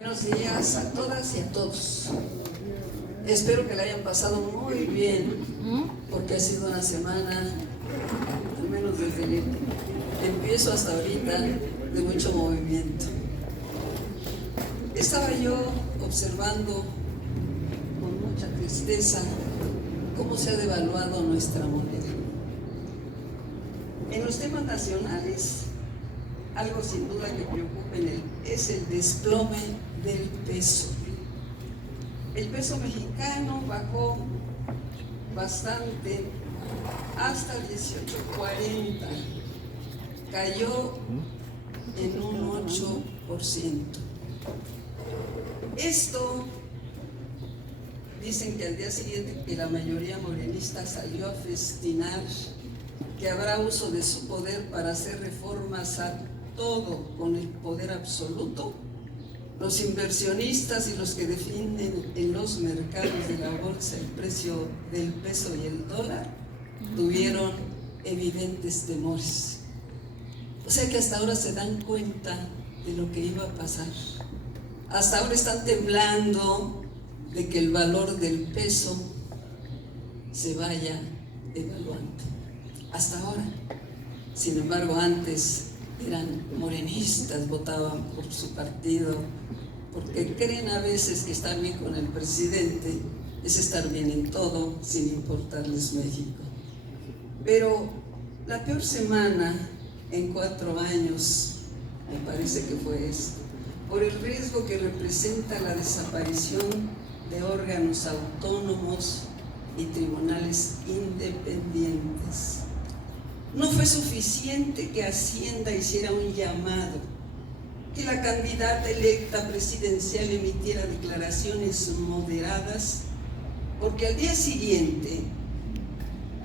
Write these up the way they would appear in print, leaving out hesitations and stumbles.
Buenos días a todas y a todos. Espero que la hayan pasado muy bien, porque ha sido una semana, al menos desde el empiezo hasta ahorita, de mucho movimiento. Estaba yo observando con mucha tristeza cómo se ha devaluado nuestra moneda. En los temas nacionales, algo sin duda que preocupa es el desplome del peso. El peso mexicano bajó bastante hasta 18.40, cayó en un 8%. Esto, dicen que al día siguiente que la mayoría morenista salió a festinar, que habrá uso de su poder para hacer reformas a todo con el poder absoluto. Los inversionistas y los que definen en los mercados de la bolsa el precio del peso y el dólar tuvieron evidentes temores. O sea que hasta ahora se dan cuenta de lo que iba a pasar. Hasta ahora están temblando de que el valor del peso se vaya devaluando. Hasta ahora. Sin embargo, antes eran morenistas, votaban por su partido, porque creen a veces que estar bien con el presidente es estar bien en todo, sin importarles México. Pero la peor semana en 4 años, me parece que fue esta, por el riesgo que representa la desaparición de órganos autónomos y tribunales independientes. No fue suficiente que Hacienda hiciera un llamado, que la candidata electa presidencial emitiera declaraciones moderadas, porque al día siguiente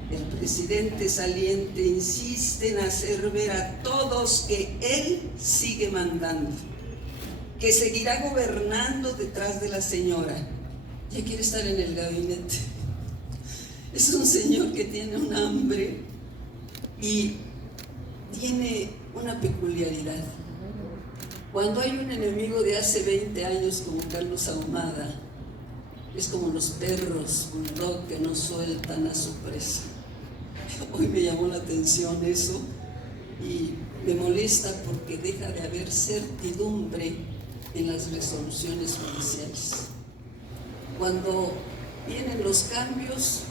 el presidente saliente insiste en hacer ver a todos que él sigue mandando, que seguirá gobernando detrás de la señora. Ya quiere estar en el gabinete. Es un señor que tiene un hambre y tiene una peculiaridad. Cuando hay un enemigo de hace 20 años como Carlos Ahumada, es como los perros bulldog que no sueltan a su presa. Hoy me llamó la atención eso y me molesta porque deja de haber certidumbre en las resoluciones judiciales. Cuando vienen los cambios,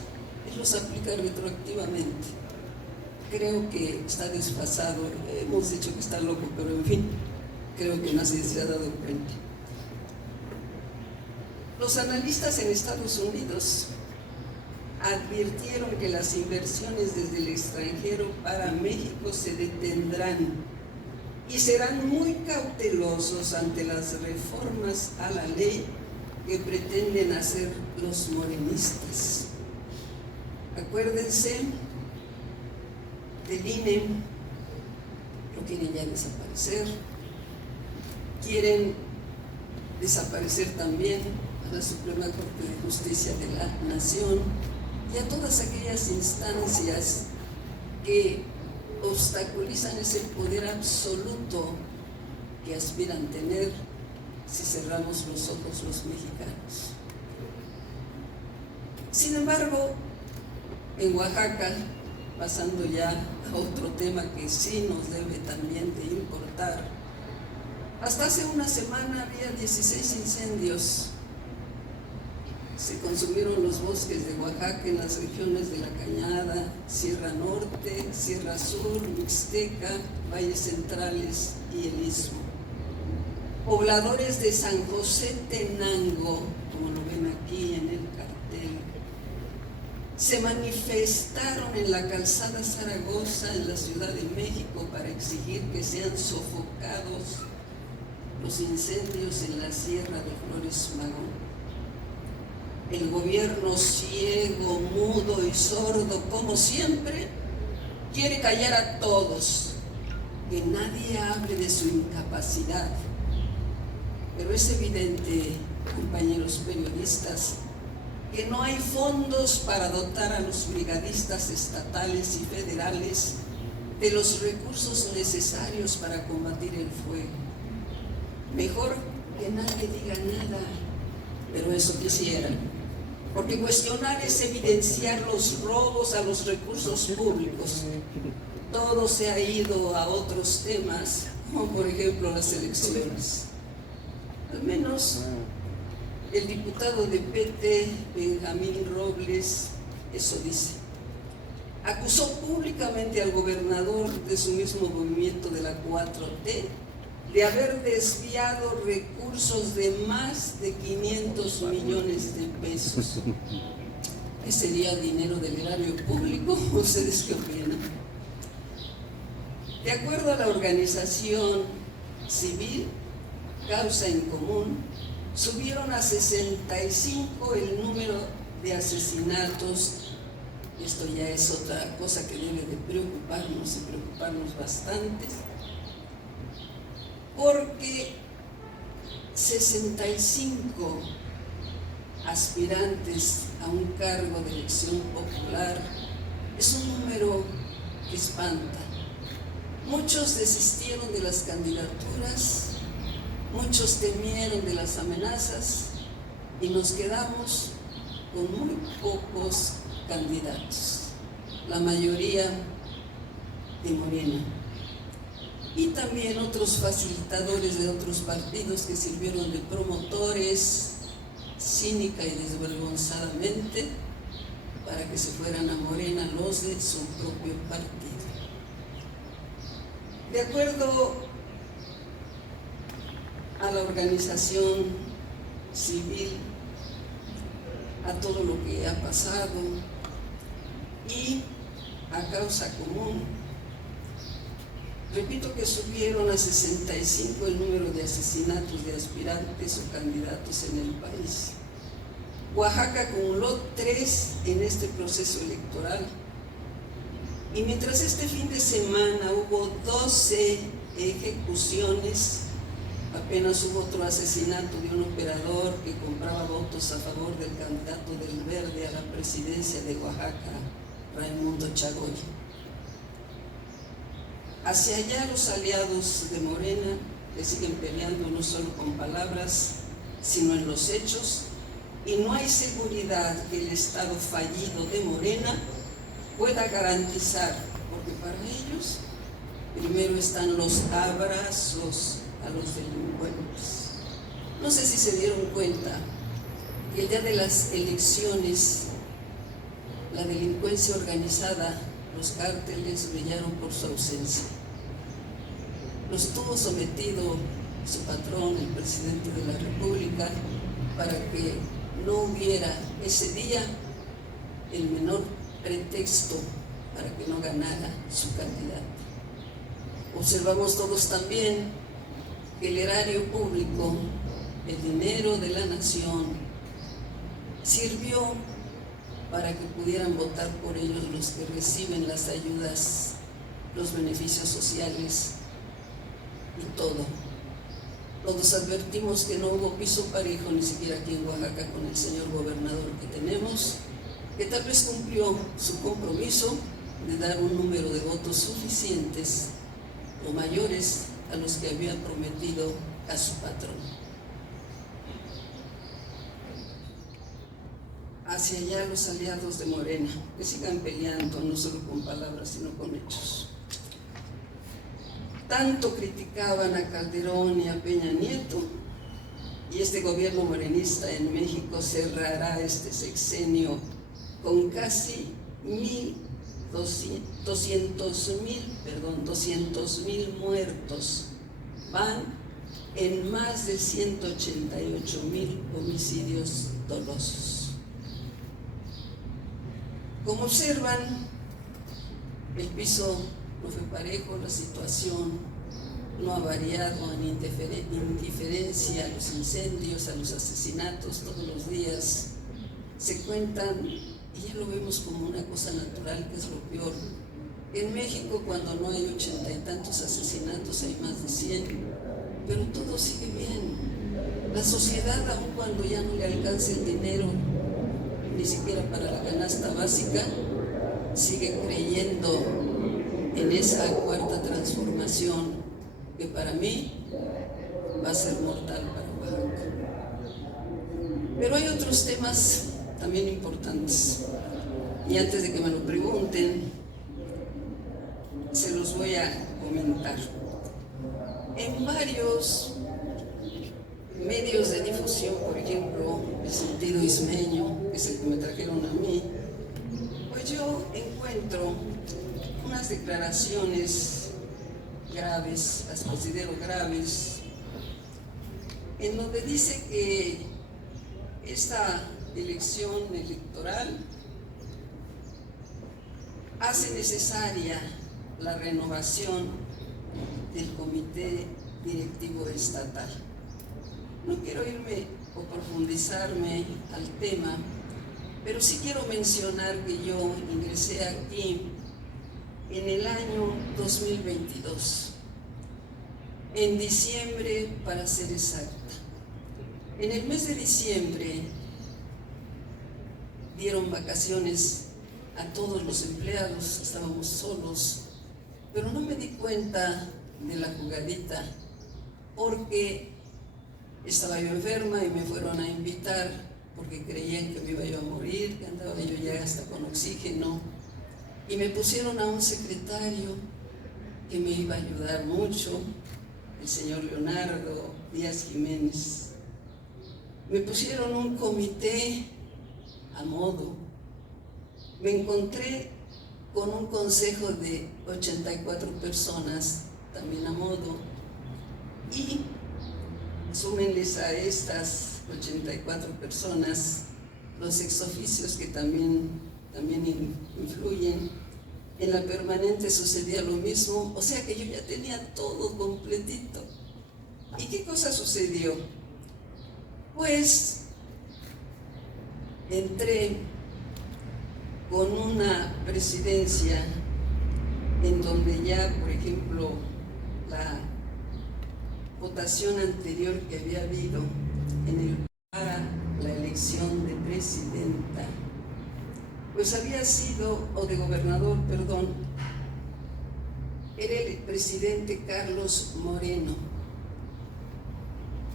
él los aplica retroactivamente. Creo que está desfasado, hemos dicho que está loco, pero en fin, creo que nadie se ha dado cuenta. Los analistas en Estados Unidos advirtieron que las inversiones desde el extranjero para México se detendrán y serán muy cautelosos ante las reformas a la ley que pretenden hacer los morenistas. Acuérdense del INE, lo quieren ya desaparecer, quieren desaparecer también a la Suprema Corte de Justicia de la Nación y a todas aquellas instancias que obstaculizan ese poder absoluto que aspiran tener si cerramos los ojos los mexicanos. Sin embargo, en Oaxaca, pasando ya a otro tema que sí nos debe también de importar, hasta hace una semana había 16 incendios. Se consumieron los bosques de Oaxaca en las regiones de La Cañada, Sierra Norte, Sierra Sur, Mixteca, Valles Centrales y el Istmo. Pobladores de San José Tenango, como lo ven aquí en el cartel, se manifestaron en la calzada Zaragoza, en la Ciudad de México, para exigir que sean sofocados los incendios en la Sierra de Flores Magón. El gobierno ciego, mudo y sordo, como siempre, quiere callar a todos, que nadie hable de su incapacidad. Pero es evidente, compañeros periodistas, que no hay fondos para dotar a los brigadistas estatales y federales de los recursos necesarios para combatir el fuego. Mejor que nadie diga nada, pero eso quisiera. Porque cuestionar es evidenciar los robos a los recursos públicos. Todo se ha ido a otros temas, como por ejemplo las elecciones. Al menos el diputado de PT, Benjamín Robles, eso dice. Acusó públicamente al gobernador de su mismo movimiento de la 4T de haber desviado recursos de más de 500 millones de pesos. ¿Qué sería dinero del erario público? ¿Ustedes qué opinan? De acuerdo a la organización civil Causa en Común, subieron a 65 el número de asesinatos. Esto ya es otra cosa que debe de preocuparnos y preocuparnos bastante, porque 65 aspirantes a un cargo de elección popular es un número que espanta. Muchos desistieron de las candidaturas, muchos temieron de las amenazas y nos quedamos con muy pocos candidatos, la mayoría de Morena, y también otros facilitadores de otros partidos que sirvieron de promotores cínica y desvergonzadamente para que se fueran a Morena los de su propio partido. De acuerdo a la organización civil, a todo lo que ha pasado y a Causa Común, repito que subieron a 65 el número de asesinatos de aspirantes o candidatos en el país. Oaxaca acumuló 3 en este proceso electoral. Y mientras este fin de semana hubo 12 ejecuciones, apenas hubo otro asesinato de un operador que compraba votos a favor del candidato del Verde a la presidencia de Oaxaca, Raimundo Chagoya. Hacia allá los aliados de Morena le siguen peleando no solo con palabras, sino en los hechos, y no hay seguridad que el Estado fallido de Morena pueda garantizar, porque para ellos primero están los abrazos a los delincuentes. No sé si se dieron cuenta que el día de las elecciones la delincuencia organizada, los cárteles brillaron por su ausencia. Los tuvo sometido su patrón, el presidente de la República, para que no hubiera ese día el menor pretexto para que no ganara su candidato. Observamos todos también que el erario público, el dinero de la nación, sirvió para que pudieran votar por ellos los que reciben las ayudas, los beneficios sociales y todo. Todos advertimos que no hubo piso parejo ni siquiera aquí en Oaxaca con el señor gobernador que tenemos, que tal vez cumplió su compromiso de dar un número de votos suficientes o mayores a los que había prometido a su patrón. Hacia allá los aliados de Morena, que sigan peleando no solo con palabras sino con hechos. Tanto criticaban a Calderón y a Peña Nieto, y este gobierno morenista en México cerrará este sexenio con casi 200,000 muertos. Van en más de 188,000 homicidios dolosos. Como observan, el piso no fue parejo, la situación no ha variado en indiferencia a los incendios, a los asesinatos. Todos los días se cuentan y ya lo vemos como una cosa natural, que es lo peor. En México, cuando no hay 80 y tantos asesinatos, hay más de 100, pero todo sigue bien. La sociedad, aun cuando ya no le alcance el dinero ni siquiera para la canasta básica, sigue creyendo en esa cuarta transformación, que para mí va a ser mortal para Oaxaca. Pero hay otros temas también importantes. Y antes de que me lo pregunten, se los voy a comentar. En varios medios de difusión, por ejemplo, El Sentido Ismeño, que es el que me trajeron a mí, pues yo encuentro unas declaraciones graves, las considero graves, en donde dice que esta elección electoral hace necesaria la renovación del comité directivo estatal. No quiero irme o profundizarme al tema, pero sí quiero mencionar que yo ingresé aquí en el año 2022, en diciembre para ser exacta. En el mes de diciembre dieron vacaciones a todos los empleados, estábamos solos, pero no me di cuenta de la jugadita porque estaba yo enferma y me fueron a invitar porque creían que me iba yo a morir, que andaba yo ya hasta con oxígeno, y me pusieron a un secretario que me iba a ayudar mucho, el señor Leonardo Díaz Jiménez. Me pusieron un comité a modo. Me encontré con un consejo de 84 personas, también a modo, y súmenles a estas 84 personas los exoficios que también influyen. En la permanente sucedía lo mismo, o sea que yo ya tenía todo completito. ¿Y qué cosa sucedió? Pues entré con una presidencia en donde ya, por ejemplo, la votación anterior que había habido para la elección de presidenta, pues había sido, o de gobernador, perdón, era el presidente Carlos Moreno.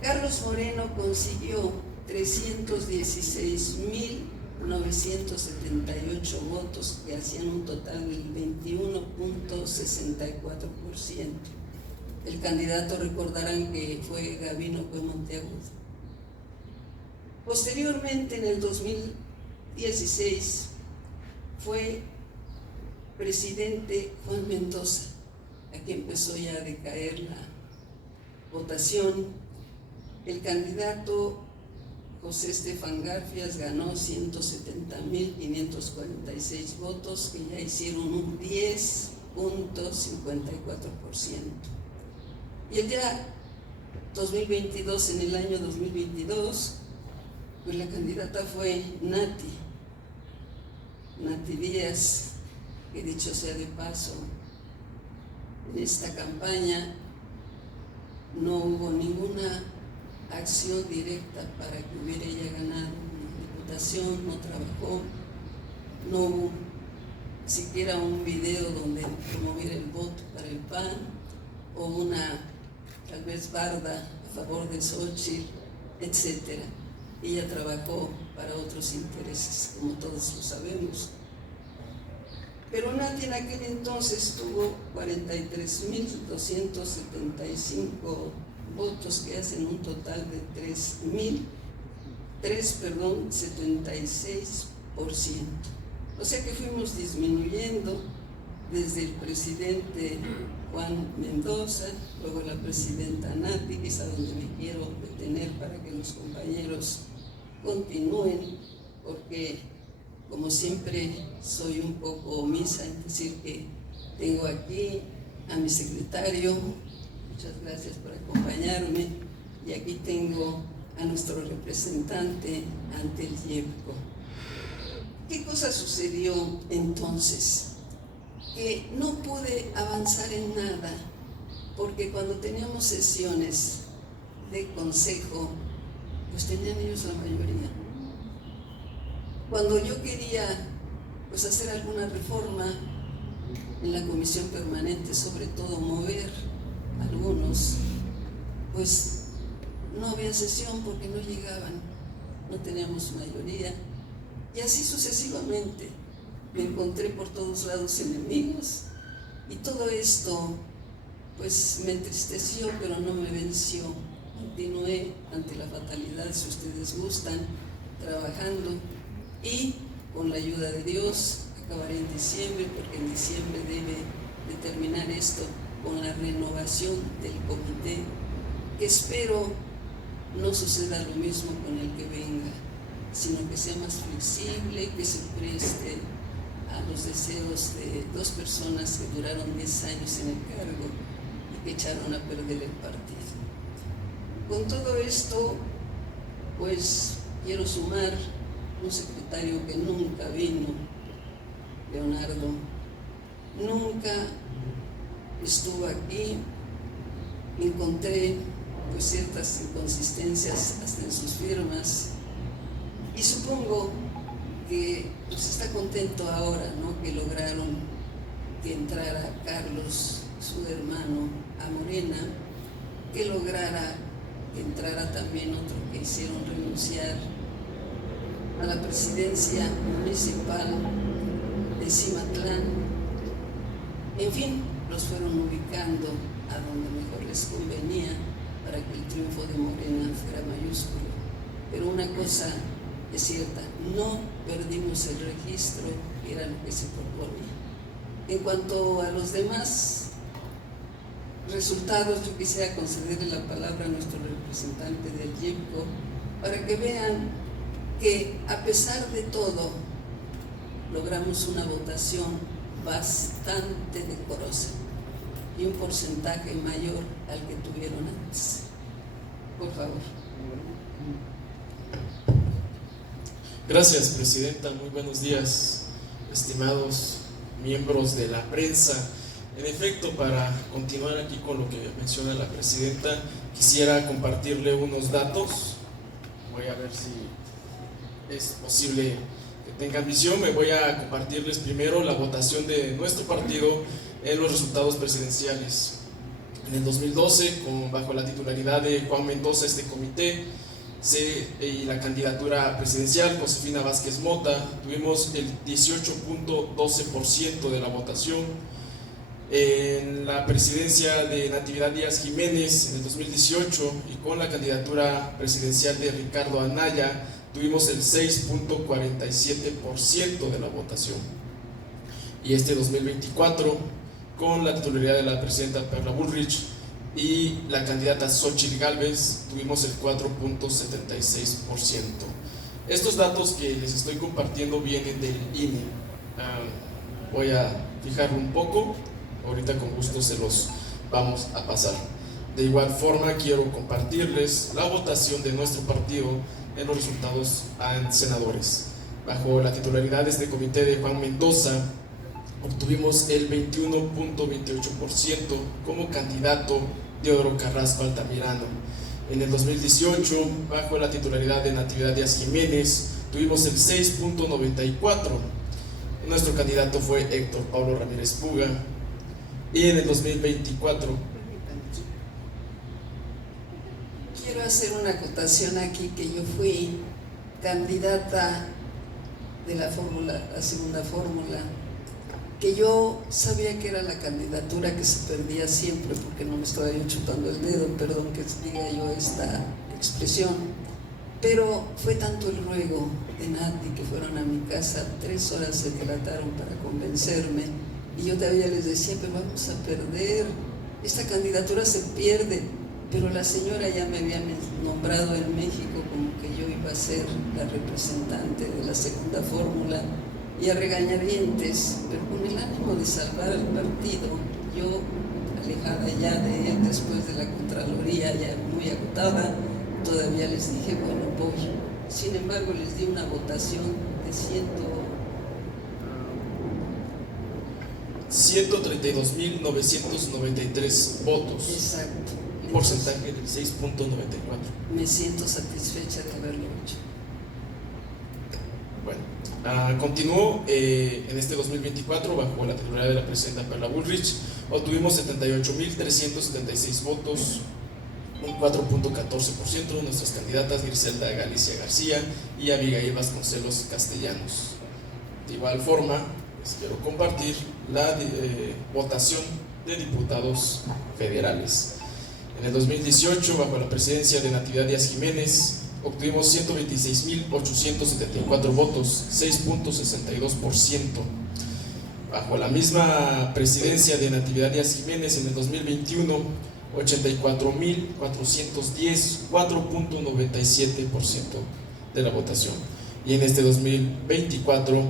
Carlos Moreno consiguió 316,978 votos, que hacían un total del 21.64%. El candidato, recordarán que fue Gabino Monteagudo. Posteriormente, en el 2016, fue presidente Juan Mendoza. Aquí empezó ya a decaer la votación. El candidato José Estefan Garfias ganó 170,546 votos, que ya hicieron un 10.54%. Y el día 2022, en el año 2022, pues la candidata fue Nati Díaz, que dicho sea de paso, en esta campaña no hubo ninguna acción directa para que hubiera ella ganado una diputación, no trabajó, no hubo siquiera un video donde promoviera el voto para el PAN, o una tal vez barda a favor de Xochitl, etc. Ella trabajó para otros intereses, como todos lo sabemos. Pero Nati en aquel entonces tuvo 43,275 votos, que hacen un total de 76%. O sea que fuimos disminuyendo desde el presidente Juan Mendoza, luego la presidenta Nati, que es a donde me quiero detener para que los compañeros continúen, porque como siempre soy un poco omisa en decir que tengo aquí a mi secretario, muchas gracias por acompañarme, y aquí tengo a nuestro representante ante el IEPCO. ¿Qué cosa sucedió entonces? Que no pude avanzar en nada, porque cuando teníamos sesiones de consejo, pues tenían ellos la mayoría. Cuando yo quería pues hacer alguna reforma en la comisión permanente, sobre todo mover algunos, pues no había sesión porque no llegaban, no teníamos mayoría, y así sucesivamente. Me encontré por todos lados enemigos, y todo esto pues me entristeció, pero no me venció. Continué ante la fatalidad, si ustedes gustan, trabajando, y con la ayuda de Dios acabaré en diciembre, porque en diciembre debe de terminar esto con la renovación del comité, que espero no suceda lo mismo con el que venga, sino que sea más flexible, que se preste a los deseos de dos personas que duraron 10 años en el cargo y que echaron a perder el partido. Con todo esto, pues quiero sumar un secretario que nunca vino, Leonardo, nunca estuvo aquí. Encontré pues ciertas inconsistencias hasta en sus firmas, y supongo que pues está contento ahora, ¿no?, que lograron que entrara Carlos, su hermano, a Morena, que lograra que entrara también otro que hicieron renunciar a la presidencia municipal de Cimatlán. En fin, los fueron ubicando a donde mejor les convenía para que el triunfo de Morena fuera mayúsculo. Pero una cosa es cierta, no perdimos el registro, que era lo que se proponía. En cuanto a los demás resultados, yo quisiera concederle la palabra a nuestro representante del IEPCO para que vean que a pesar de todo logramos una votación bastante decorosa y un porcentaje mayor al que tuvieron antes. Por favor. Gracias, Presidenta. Muy buenos días, estimados miembros de la prensa. En efecto, para continuar aquí con lo que menciona la Presidenta, quisiera compartirle unos datos. Voy a ver si es posible que tengan visión. Me voy a compartirles primero la votación de nuestro partido en los resultados presidenciales. En el 2012, bajo la titularidad de Juan Mendoza, este comité y la candidatura presidencial, Josefina Vázquez Mota, tuvimos el 18.12% de la votación. En la presidencia de Natividad Díaz Jiménez en el 2018 y con la candidatura presidencial de Ricardo Anaya tuvimos el 6.47% de la votación. Y este 2024, con la titularidad de la presidenta Perla Bullrich y la candidata Xóchitl Gálvez, tuvimos el 4.76%. Estos datos que les estoy compartiendo vienen del INE. Voy a fijarlo un poco, ahorita con gusto se los vamos a pasar. De igual forma, quiero compartirles la votación de nuestro partido en los resultados a senadores. Bajo la titularidad de este comité de Juan Mendoza, obtuvimos el 21.28% como candidato Teodoro Carrasco Altamirano. En el 2018, bajo la titularidad de Natividad Díaz Jiménez, tuvimos el 6.94%. Nuestro candidato fue Héctor Pablo Ramírez Puga. Y en el 2024, quiero hacer una acotación aquí, que yo fui candidata de la segunda fórmula, que yo sabía que era la candidatura que se perdía siempre, porque no me estaba yo chupando el dedo, perdón que diga yo esta expresión, pero fue tanto el ruego de Nati que fueron a mi casa, 3 horas se dilataron para convencerme, y yo todavía les decía, pero vamos a perder, esta candidatura se pierde. Pero la señora ya me había nombrado en México como que yo iba a ser la representante de la segunda fórmula, y a regañadientes, pero con el ánimo de salvar al partido, yo, alejada ya de él después de la Contraloría, ya muy agotada, todavía les dije, bueno, voy. Sin embargo, les di una votación de 132.993 votos. Exacto. Un porcentaje del 6.94%. Me siento satisfecha de haberlo hecho. Bueno, continuó en este 2024 bajo la titularidad de la presidenta Perla Bullrich. Obtuvimos 78.376 votos un 4.14%, nuestras candidatas Griselda Galicia García y Abigail Vasconcelos Castellanos. De igual forma, les quiero compartir la votación de diputados federales. En el 2018, bajo la presidencia de Natividad Díaz Jiménez, obtuvimos 126.874 votos, 6.62%. Bajo la misma presidencia de Natividad Díaz Jiménez, en el 2021, 84.410, 4.97% de la votación. Y en este 2024,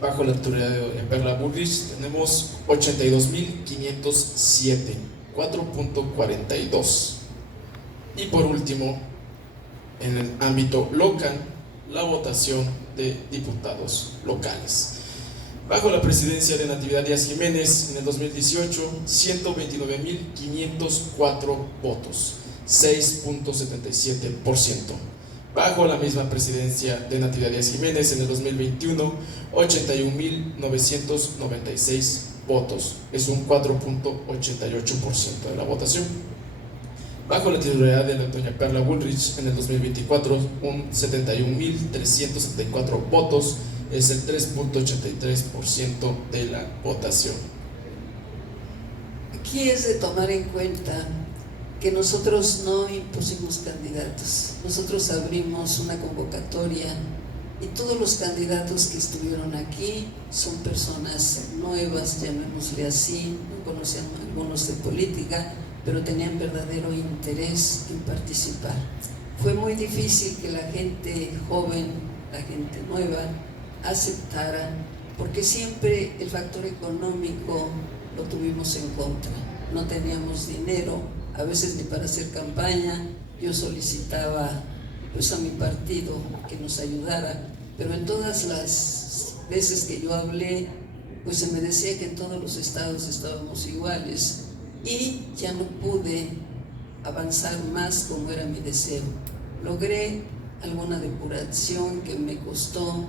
bajo la autoridad de Perla Bullrich, tenemos 82.507, 4.42%. Y por último, en el ámbito local, la votación de diputados locales. Bajo la presidencia de Natividad Díaz Jiménez, en el 2018, 129.504 votos, 6.77%. Bajo la misma presidencia de Natividad Díaz Jiménez, en el 2021, 81.996 votos, es un 4.88% de la votación. Bajo la titularidad de la doña Perla Bullrich, en el 2024, un 71.374 votos, es el 3.83% de la votación. Aquí es de tomar en cuenta que nosotros no impusimos candidatos, nosotros abrimos una convocatoria y todos los candidatos que estuvieron aquí son personas nuevas, llamémosle así, no conocían algunos de política, pero tenían verdadero interés en participar. Fue muy difícil que la gente joven, la gente nueva, aceptara, porque siempre el factor económico lo tuvimos en contra. No teníamos dinero, a veces ni para hacer campaña. Yo solicitaba pues a mi partido que nos ayudara, pero en todas las veces que yo hablé, pues se me decía que en todos los estados estábamos iguales y ya no pude avanzar más como era mi deseo. Logré alguna depuración que me costó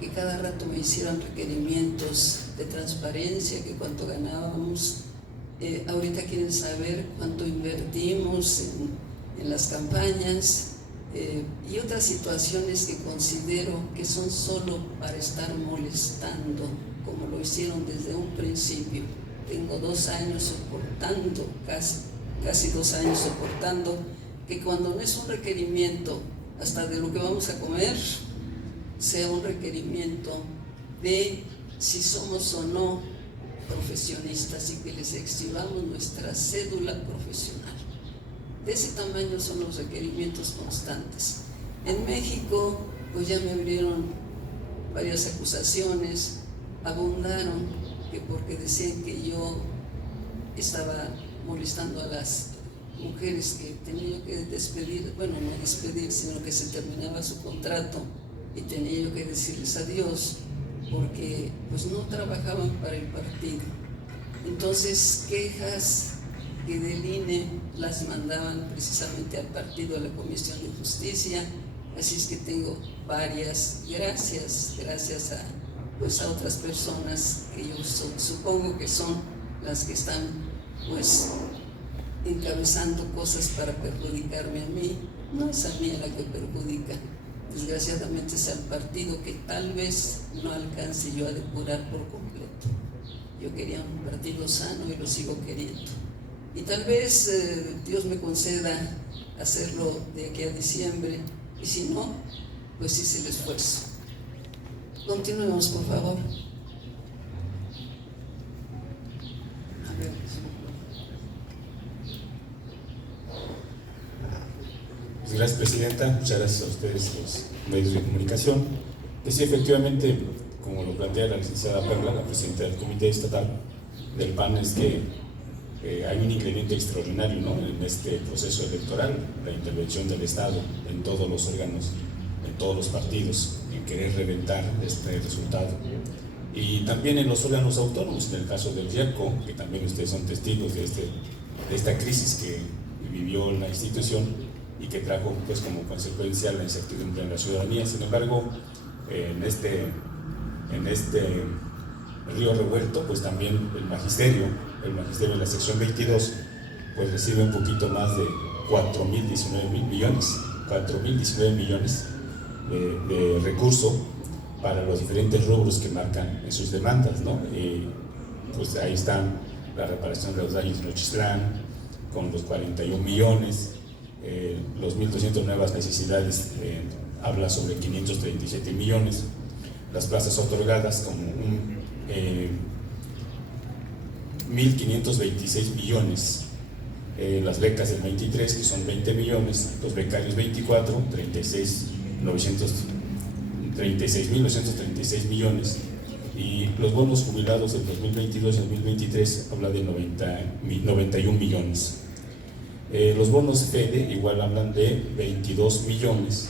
que cada rato me hicieran requerimientos de transparencia, que cuánto ganábamos. Ahorita quieren saber cuánto invertimos en las campañas y otras situaciones que considero que son solo para estar molestando, como lo hicieron desde un principio. Tengo 2 años soportando, casi 2 años soportando, que cuando no es un requerimiento hasta de lo que vamos a comer, sea un requerimiento de si somos o no profesionistas y que les exhibamos nuestra cédula profesional. De ese tamaño son los requerimientos constantes. En México, pues ya me abrieron varias acusaciones, abundaron que porque decían que yo estaba molestando a las mujeres que tenía yo que despedir, bueno, no despedir, sino que se terminaba su contrato y tenía yo que decirles adiós porque pues no trabajaban para el partido. Entonces quejas que del INE las mandaban precisamente al partido, a la Comisión de Justicia, así es que tengo varias gracias a otras personas que yo supongo que son las que están pues encabezando cosas para perjudicarme a mí. No es a mí a la que perjudica, desgraciadamente es al partido que tal vez no alcance yo a depurar por completo. Yo quería un partido sano y lo sigo queriendo. Y tal vez Dios me conceda hacerlo de aquí a diciembre, y si no, pues hice el esfuerzo. Continuemos, por favor. A ver. Pues gracias, Presidenta. Muchas gracias a ustedes, los medios de comunicación. Que sí, efectivamente, como lo plantea la licenciada Perla, la Presidenta del Comité Estatal del PAN, es que hay un ingrediente extraordinario, ¿no?, en este proceso electoral, la intervención del Estado en todos los órganos, en todos los partidos, en querer reventar este resultado. Y también en los órganos autónomos, en el caso del IERCO, que también ustedes son testigos de esta crisis que vivió la institución y que trajo pues como consecuencia la incertidumbre en la ciudadanía. Sin embargo, en este río revuelto, pues también el magisterio de la sección 22 pues recibe un poquito más de 4.019 millones de recurso para los diferentes rubros que marcan en sus demandas, ¿no? Pues ahí están la reparación de los daños en Nochistlán con los 41 millones, los 1.200 nuevas necesidades, habla sobre 537 millones, las plazas otorgadas como 1.526 millones, las becas del 23 que son 20 millones, los becarios 24, 36.936 millones, y los bonos jubilados del 2022 y 2023 habla de 91 millones. Los bonos FEDE igual hablan de 22 millones.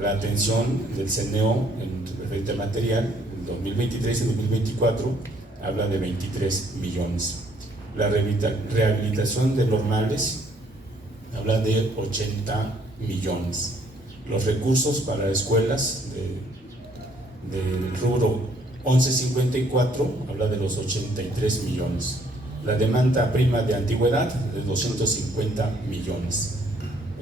La atención del CNO en referente a material en 2023 y 2024 habla de 23 millones. La rehabilitación de normales habla de 80 millones. Los recursos para escuelas del rubro 1154 habla de los 83 millones. La demanda prima de antigüedad de 250 millones.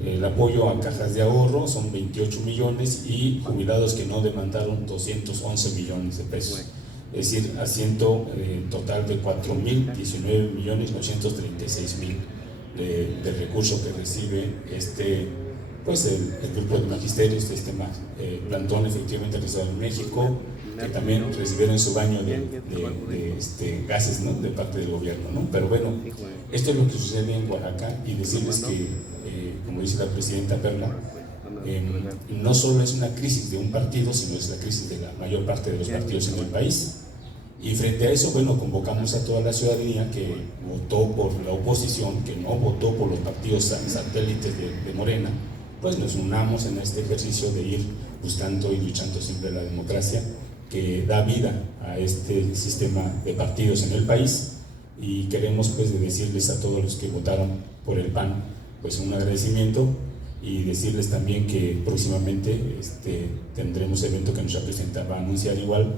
El apoyo a cajas de ahorro son 28 millones y jubilados que no demandaron 211 millones de pesos. Es decir, asiento total de 4.019 millones 936 mil de recursos que recibe pues el grupo de magisterios de este plantón efectivamente realizado en México, que también recibieron su baño de gases, ¿no?, de parte del gobierno, ¿no? Pero bueno, esto es lo que sucede en Oaxaca, y decirles que, como dice la presidenta Perla, no solo es una crisis de un partido, sino es la crisis de la mayor parte de los partidos en el país. Y frente a eso, bueno, convocamos a toda la ciudadanía que votó por la oposición, que no votó por los partidos satélites de Morena, pues nos unamos en este ejercicio de ir buscando y luchando siempre la democracia que da vida a este sistema de partidos en el país. Y queremos pues decirles a todos los que votaron por el PAN pues un agradecimiento, y decirles también que próximamente tendremos evento que nuestra presidenta va a anunciar igual,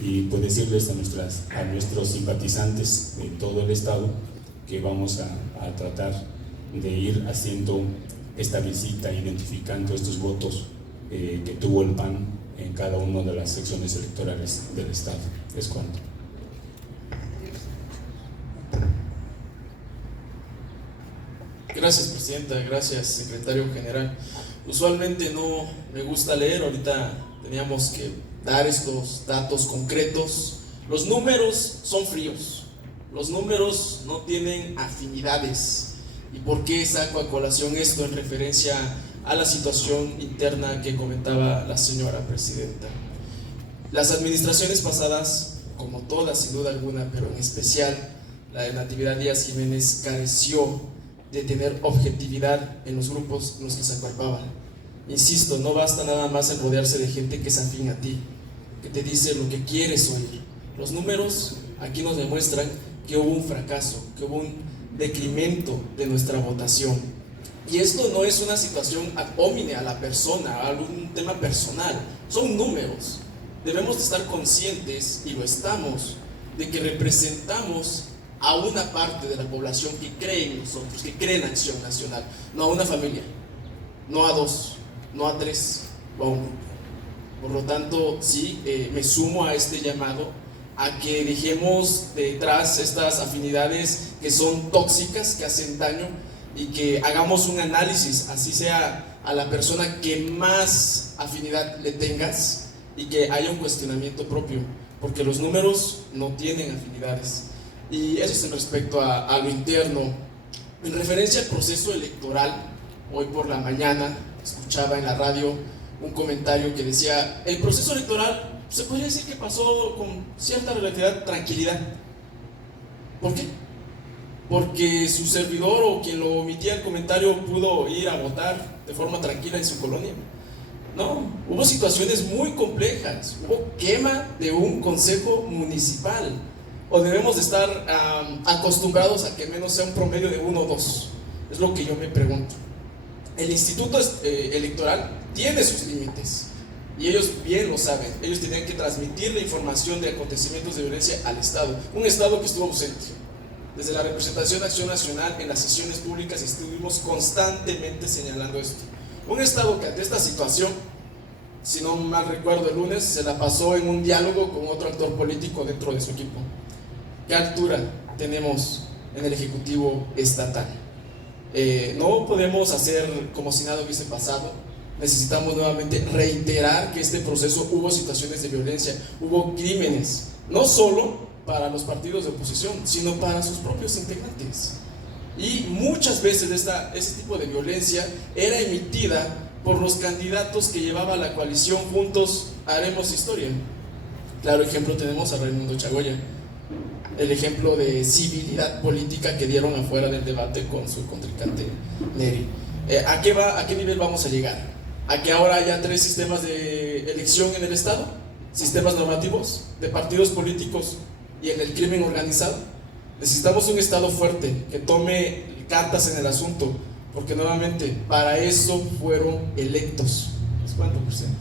y pues decirles a nuestros simpatizantes de todo el estado que vamos a tratar de ir haciendo esta visita, identificando estos votos que tuvo el PAN en cada una de las secciones electorales del estado. Es cuanto. Gracias, presidenta. Gracias, secretario general. Usualmente no me gusta leer, ahorita teníamos que dar estos datos concretos. Los números son fríos, los números no tienen afinidades. ¿Y por qué saco a colación esto en referencia a la situación interna que comentaba la señora presidenta? Las administraciones pasadas, como todas sin duda alguna, pero en especial la de Natividad Díaz Jiménez, careció de tener objetividad en los grupos en los que se acuerpaban. Insisto, no basta nada más en rodearse de gente que es afín a ti, que te dice lo que quieres oír. Los números aquí nos demuestran que hubo un fracaso, que hubo un decremento de nuestra votación. Y esto no es una situación ad hominem a la persona, algún tema personal, son números. Debemos de estar conscientes, y lo estamos, de que representamos a una parte de la población que cree en nosotros, que cree en Acción Nacional, no a una familia, no a dos, no a tres, o a un grupo. Por lo tanto, sí, me sumo a este llamado a que dejemos detrás estas afinidades que son tóxicas, que hacen daño, y que hagamos un análisis, así sea a la persona que más afinidad le tengas, y que haya un cuestionamiento propio, porque los números no tienen afinidades. Y eso es en respecto a lo interno. En referencia al proceso electoral, hoy por la mañana escuchaba en la radio un comentario que decía: el proceso electoral se podría decir que pasó con cierta relatividad tranquilidad. ¿Por qué? Porque su servidor o quien lo omitía el comentario pudo ir a votar de forma tranquila en su colonia. No, hubo situaciones muy complejas, hubo quema de un consejo municipal. ¿O debemos de estar acostumbrados a que menos sea un promedio de 1 o 2? Es lo que yo me pregunto. El instituto electoral tiene sus límites, y ellos bien lo saben. Ellos tenían que transmitir la información de acontecimientos de violencia al Estado, un Estado que estuvo ausente. Desde la representación de Acción Nacional en las sesiones públicas estuvimos constantemente señalando esto. Un Estado que ante esta situación, si no mal recuerdo el lunes, se la pasó en un diálogo con otro actor político dentro de su equipo. ¿Qué altura tenemos en el Ejecutivo estatal? No podemos hacer como si nada hubiese pasado. Necesitamos nuevamente reiterar que este proceso hubo situaciones de violencia, hubo crímenes, no solo para los partidos de oposición, sino para sus propios integrantes. Y muchas veces ese tipo de violencia era emitida por los candidatos que llevaba la coalición Juntos Haremos Historia. Claro ejemplo tenemos a Raimundo Chagoya, el ejemplo de civilidad política que dieron afuera del debate con su contrincante Neri. ¿A qué nivel vamos a llegar? ¿A que ahora haya 3 sistemas de elección en el Estado? ¿Sistemas normativos de partidos políticos y en el crimen organizado? Necesitamos un Estado fuerte que tome cartas en el asunto, porque nuevamente para eso fueron electos. ¿Cuánto por ciento?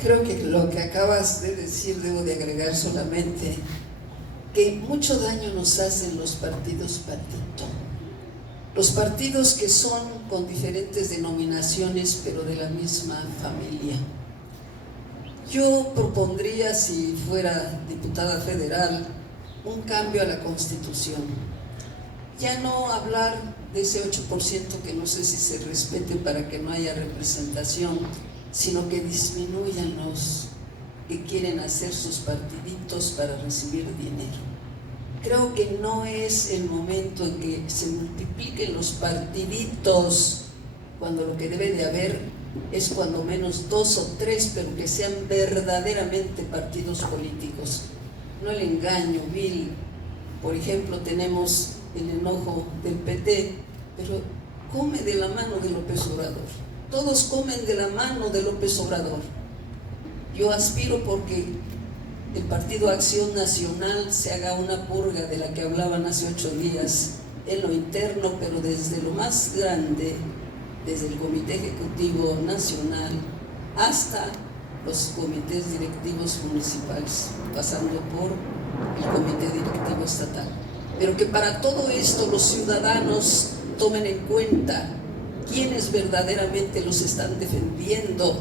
Creo que lo que acabas de decir debo de agregar solamente que mucho daño nos hacen los partidos patito. Los partidos que son con diferentes denominaciones pero de la misma familia. Yo propondría, si fuera diputada federal, un cambio a la Constitución. Ya no hablar de ese 8% que no sé si se respete para que no haya representación, sino que disminuyan los que quieren hacer sus partiditos para recibir dinero. Creo que no es el momento en que se multipliquen los partiditos, cuando lo que debe de haber es cuando menos 2 o 3, pero que sean verdaderamente partidos políticos. No el engaño vil. Por ejemplo, tenemos el enojo del PT, pero come de la mano de López Obrador. Todos comen de la mano de López Obrador. Yo aspiro porque el Partido Acción Nacional se haga una purga de la que hablaban hace 8 días en lo interno, pero desde lo más grande, desde el Comité Ejecutivo Nacional hasta los comités directivos municipales, pasando por el Comité Directivo Estatal. Pero que para todo esto los ciudadanos tomen en cuenta quiénes verdaderamente los están defendiendo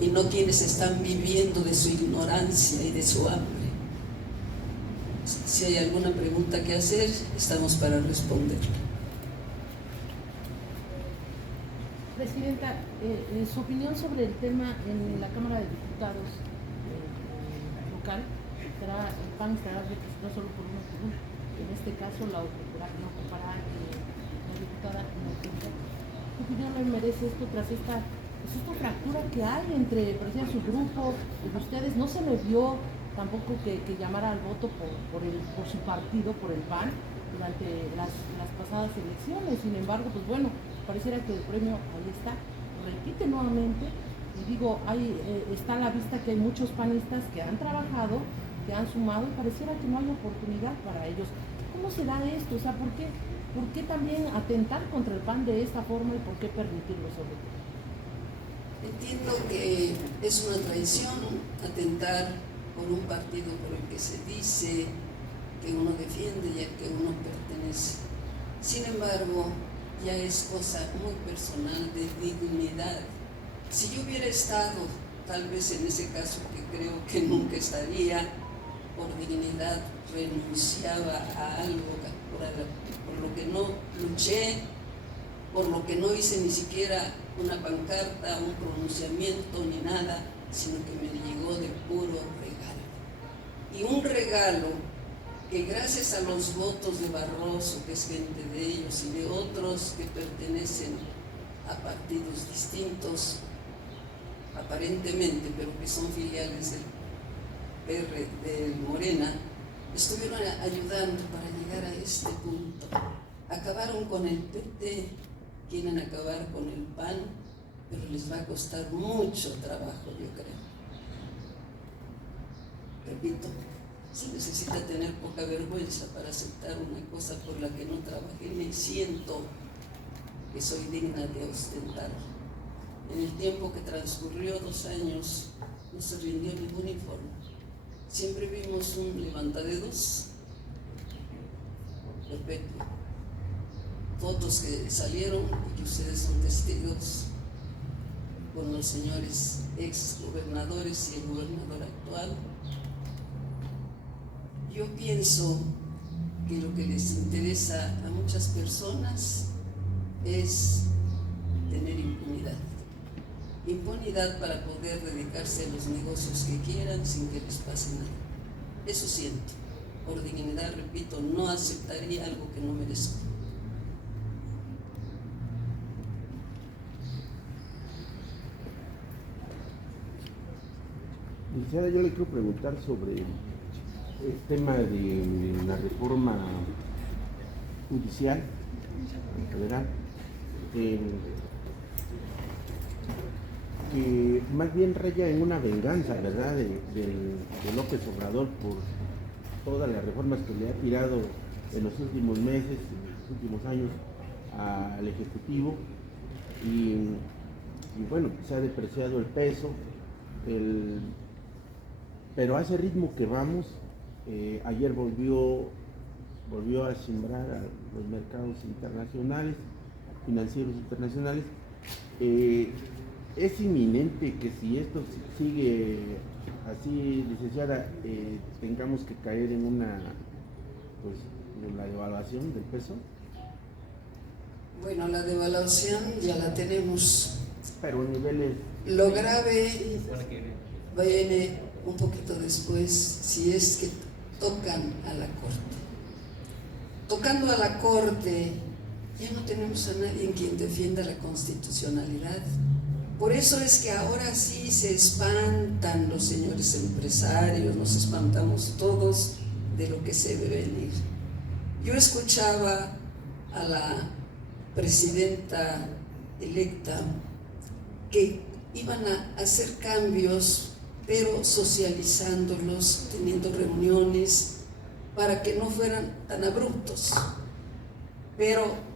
y no quienes están viviendo de su ignorancia y de su hambre. Si hay alguna pregunta que hacer, estamos para responderla. Presidenta, su opinión sobre el tema en la Cámara de Diputados local. El PAN estará representado solo por uno por uno. En este caso la ocupará la diputada Norquita. ¿Qué opinión le merece esto tras esta fractura que hay entre su grupo y ustedes? No se le vio tampoco que llamara al voto por su partido, por el PAN, durante las pasadas elecciones. Sin embargo, pues bueno, pareciera que el premio ahí está, repite nuevamente, y digo, está a la vista que hay muchos panistas que han trabajado, que han sumado, y pareciera que no hay oportunidad para ellos. ¿Cómo se da esto? O sea, ¿por qué también atentar contra el PAN de esta forma y por qué permitirlo sobre todo? Entiendo que es una traición atentar por un partido por el que se dice que uno defiende y al que uno pertenece. Sin embargo, ya es cosa muy personal de dignidad. Si yo hubiera estado, tal vez en ese caso, que creo que nunca estaría, por dignidad renunciaba a algo por lo que no luché, por lo que no hice ni siquiera una pancarta, un pronunciamiento ni nada, sino que me llegó de puro regalo. Y un regalo que gracias a los votos de Barroso, que es gente de ellos, y de otros que pertenecen a partidos distintos, aparentemente, pero que son filiales del Morena, estuvieron ayudando para llegar a este punto. Acabaron con el PT, quieren acabar con el PAN, pero les va a costar mucho trabajo, yo creo. Repito, se necesita tener poca vergüenza para aceptar una cosa por la que no trabajé ni siento que soy digna de ostentar. En el tiempo que transcurrió, 2 años, no se rindió ningún informe. Siempre vimos un levantadedos perpetua. Fotos que salieron y que ustedes son testigos con los señores ex gobernadores y el gobernador actual. Yo pienso que lo que les interesa a muchas personas es tener impunidad. Impunidad para poder dedicarse a los negocios que quieran sin que les pase nada. Eso siento. Por dignidad, repito, no aceptaría algo que no merezco. Licenciada, yo le quiero preguntar sobre el tema de la reforma judicial federal, que más bien raya en una venganza, ¿verdad?, de López Obrador por todas las reformas que le ha tirado en los últimos meses, en los últimos años al Ejecutivo, y bueno, se ha depreciado el peso, pero a ese ritmo que vamos, ayer volvió a simbrar a los mercados internacionales, financieros internacionales. Es inminente que si esto sigue así, licenciada, tengamos que caer en la devaluación del peso. Bueno, la devaluación ya la tenemos. Pero niveles... Lo grave viene un poquito después, si es que tocan a la Corte. Tocando a la Corte, ya no tenemos a nadie en quien defienda la constitucionalidad. Por eso es que ahora sí se espantan los señores empresarios, nos espantamos todos de lo que se debe venir. Yo escuchaba a la presidenta electa que iban a hacer cambios, pero socializándolos, teniendo reuniones para que no fueran tan abruptos. Pero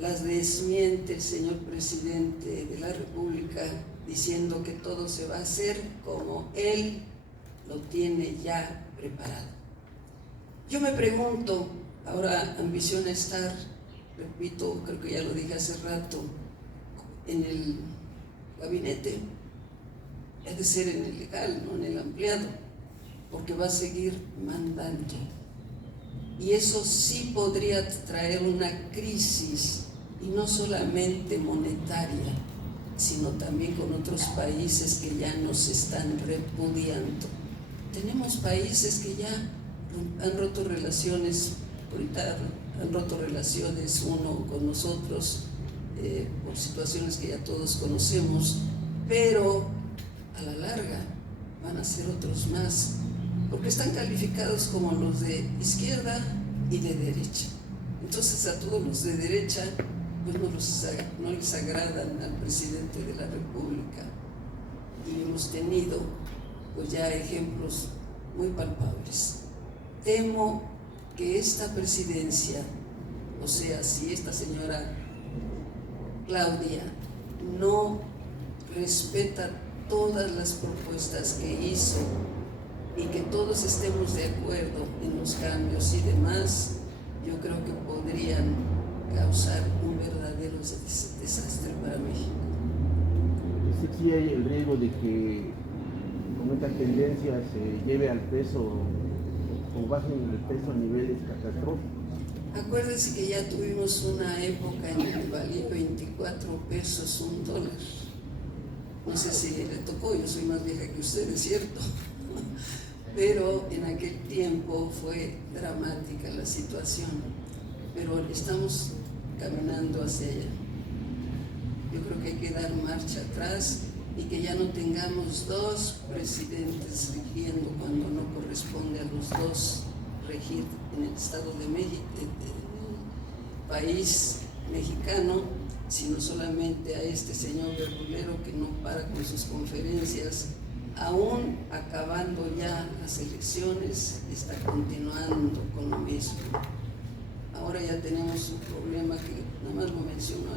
las desmiente el señor presidente de la República diciendo que todo se va a hacer como él lo tiene ya preparado. Yo me pregunto, ahora ambiciona estar, repito, creo que ya lo dije hace rato, en el gabinete. Es de ser en el legal, no en el ampliado, porque va a seguir mandando. Y eso sí podría traer una crisis, y no solamente monetaria, sino también con otros países que ya nos están repudiando. Tenemos países que ya han roto relaciones, ahorita han roto relaciones uno con nosotros, por situaciones que ya todos conocemos, pero a la larga van a ser otros más, porque están calificados como los de izquierda y de derecha. Entonces a todos los de derecha pues no les agradan al presidente de la República, y hemos tenido pues ya ejemplos muy palpables. Temo que esta presidencia, o sea, si esta señora Claudia no respeta todas las propuestas que hizo y que todos estemos de acuerdo en los cambios y demás, yo creo que podrían causar un verdadero desastre para México. Sí hay el riesgo de que con esta tendencia se lleve al peso o bajen el peso a niveles catastróficos. Acuérdense que ya tuvimos una época en que valía 24 pesos un dólar. No sé si le tocó, yo soy más vieja que ustedes, ¿cierto? Pero en aquel tiempo fue dramática la situación, pero estamos caminando hacia allá. Yo creo que hay que dar marcha atrás y que ya no tengamos dos presidentes rigiendo cuando no corresponde a los dos regir en el Estado de México, en el país mexicano, sino solamente a este señor verdulero que no para con sus conferencias, aún acabando ya las elecciones, está continuando con lo mismo. Ahora ya tenemos un problema que nada más lo menciono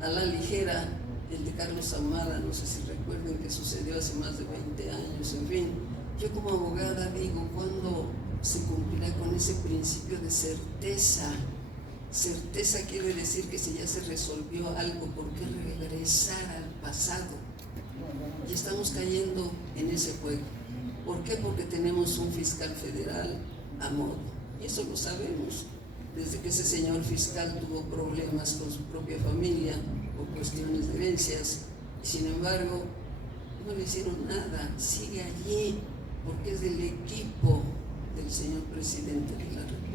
a la ligera, el de Carlos Ahumada, no sé si recuerden que sucedió hace más de 20 años, en fin. Yo como abogada digo, ¿cuándo se cumplirá con ese principio de certeza. Certeza quiere decir que si ya se resolvió algo, ¿por qué regresar al pasado? Y estamos cayendo en ese juego. ¿Por qué? Porque tenemos un fiscal federal a modo. Y eso lo sabemos. Desde que ese señor fiscal tuvo problemas con su propia familia por cuestiones de herencias, y sin embargo, no le hicieron nada. Sigue allí porque es del equipo del señor presidente de la República.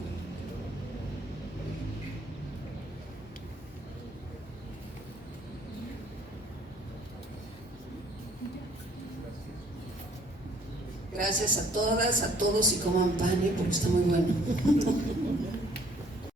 Gracias a todas, a todos y coman pan porque está muy bueno.